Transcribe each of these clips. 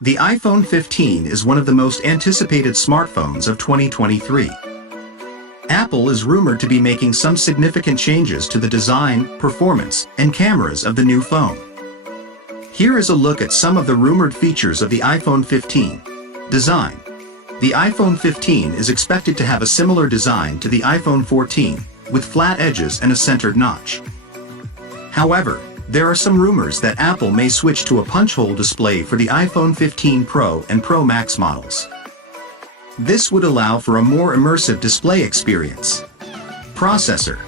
The iPhone 15 is one of the most anticipated smartphones of 2023. Apple is rumored to be making some significant changes to the design, performance, and cameras of the new phone. Here is a look at some of the rumored features of the iPhone 15. Design. The iPhone 15 is expected to have a similar design to the iPhone 14, with flat edges and a centered notch. However, there are some rumors that Apple may switch to a punch-hole display for the iPhone 15 Pro and Pro Max models. This would allow for a more immersive display experience. Processor.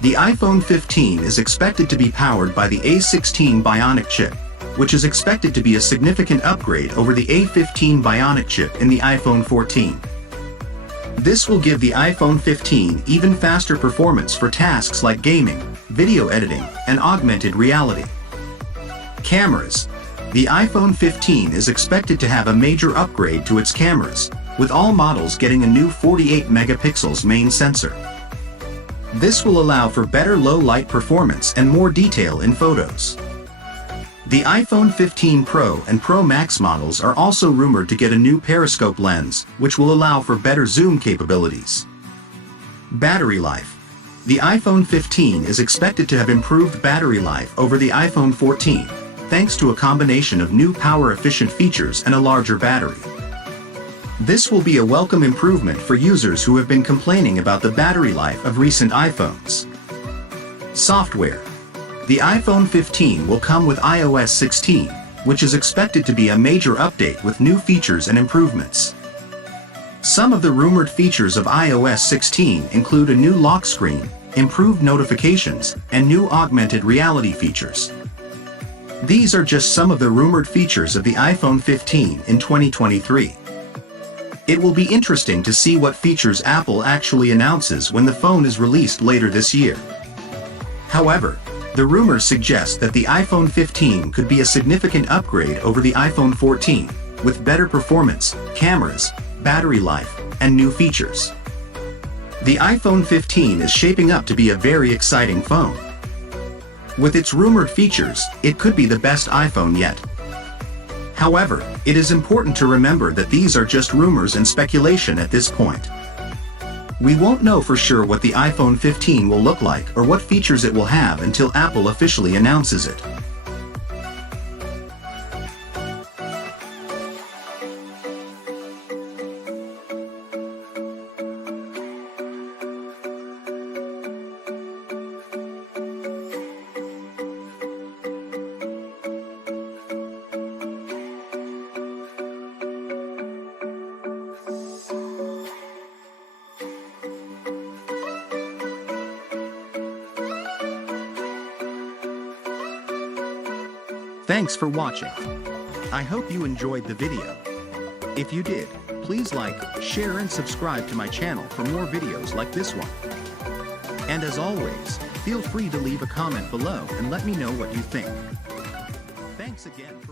The iPhone 15 is expected to be powered by the A16 Bionic chip, which is expected to be a significant upgrade over the A15 Bionic chip in the iPhone 14. This will give the iPhone 15 even faster performance for tasks like gaming, video editing, and augmented reality. Cameras. The iPhone 15 is expected to have a major upgrade to its cameras, with all models getting a new 48 megapixels main sensor. This will allow for better low-light performance and more detail in photos. The iPhone 15 Pro and Pro Max models are also rumored to get a new periscope lens, which will allow for better zoom capabilities. Battery life. The iPhone 15 is expected to have improved battery life over the iPhone 14, thanks to a combination of new power-efficient features and a larger battery. This will be a welcome improvement for users who have been complaining about the battery life of recent iPhones. Software. The iPhone 15 will come with iOS 16, which is expected to be a major update with new features and improvements. Some of the rumored features of iOS 16 include a new lock screen, improved notifications, and new augmented reality features. These are just some of the rumored features of the iPhone 15 in 2023. It will be interesting to see what features Apple actually announces when the phone is released later this year. However, the rumors suggest that the iPhone 15 could be a significant upgrade over the iPhone 14, with better performance, cameras, battery life, and new features. The iPhone 15 is shaping up to be a very exciting phone. With its rumored features, it could be the best iPhone yet. However, it is important to remember that these are just rumors and speculation at this point. We won't know for sure what the iPhone 15 will look like or what features it will have until Apple officially announces it. Thanks for watching. I hope you enjoyed the video. If you did, please like, share and subscribe to my channel for more videos like this one. And as always, feel free to leave a comment below and let me know what you think. Thanks again for